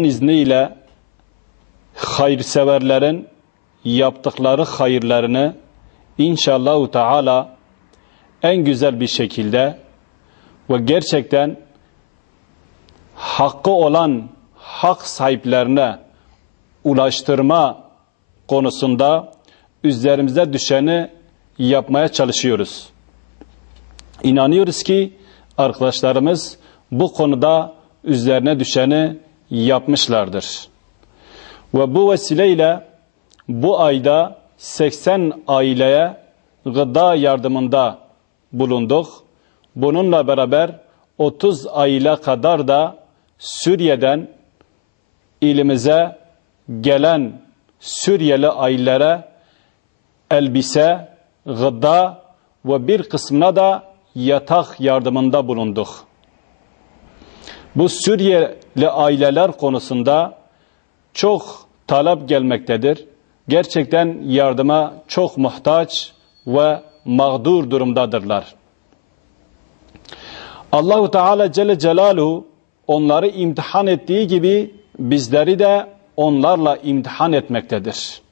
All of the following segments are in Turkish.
izniyle hayırseverlerin yaptıkları hayırlarını inşallahu Teala en güzel bir şekilde ve gerçekten hakkı olan hak sahiplerine ulaştırma konusunda üzerimize düşeni yapmaya çalışıyoruz. İnanıyoruz ki arkadaşlarımız bu konuda üzerine düşeni yapmışlardır. Ve bu vesileyle bu ayda 80 aileye gıda yardımında bulunduk. Bununla beraber 30 aile kadar da Suriye'den ilimize gelen Suriyeli ailelere elbise, gıda ve bir kısmına da yatak yardımında bulunduk. Bu Suriyeli aileler konusunda çok talep gelmektedir. Gerçekten yardıma çok muhtaç ve mağdur durumdadırlar. Allahu Teala Celle Celaluhu onları imtihan ettiği gibi bizleri de onlarla imtihan etmektedir.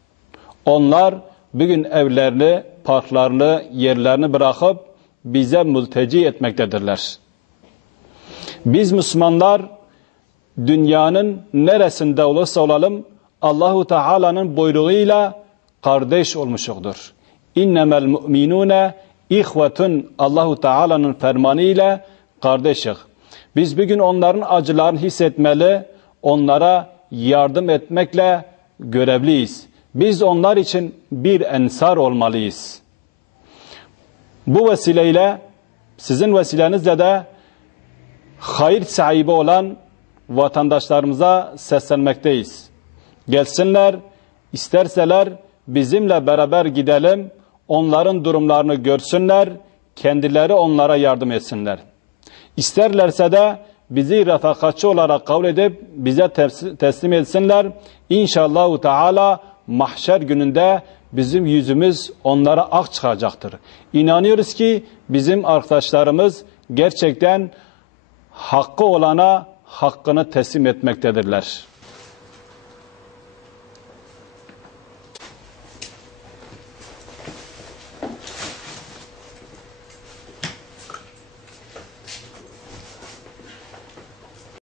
Onlar bugün evlerini, parklarını, yerlerini bırakıp bize mülteci etmektedirler. Biz Müslümanlar dünyanın neresinde olursa olalım Allahu Teala'nın buyruğuyla kardeş olmuşuzdur. İnnemel mu'minune ihvetun, Allahu Teala'nın fermanıyla kardeşiz. Biz bugün onların acılarını hissetmeli, onlara yardım etmekle görevliyiz. Biz onlar için bir ensar olmalıyız. Bu vesileyle sizin vesilenizle de hayır sahibi olan vatandaşlarımıza seslenmekteyiz. Gelsinler, isterseler bizimle beraber gidelim, onların durumlarını görsünler, kendileri onlara yardım etsinler. İsterlerse de bizi refakatçi olarak kabul edip bize teslim etsinler. İnşallahu Teala mahşer gününde bizim yüzümüz onlara ak çıkacaktır. İnanıyoruz ki bizim arkadaşlarımız gerçekten hakkı olana hakkını teslim etmektedirler.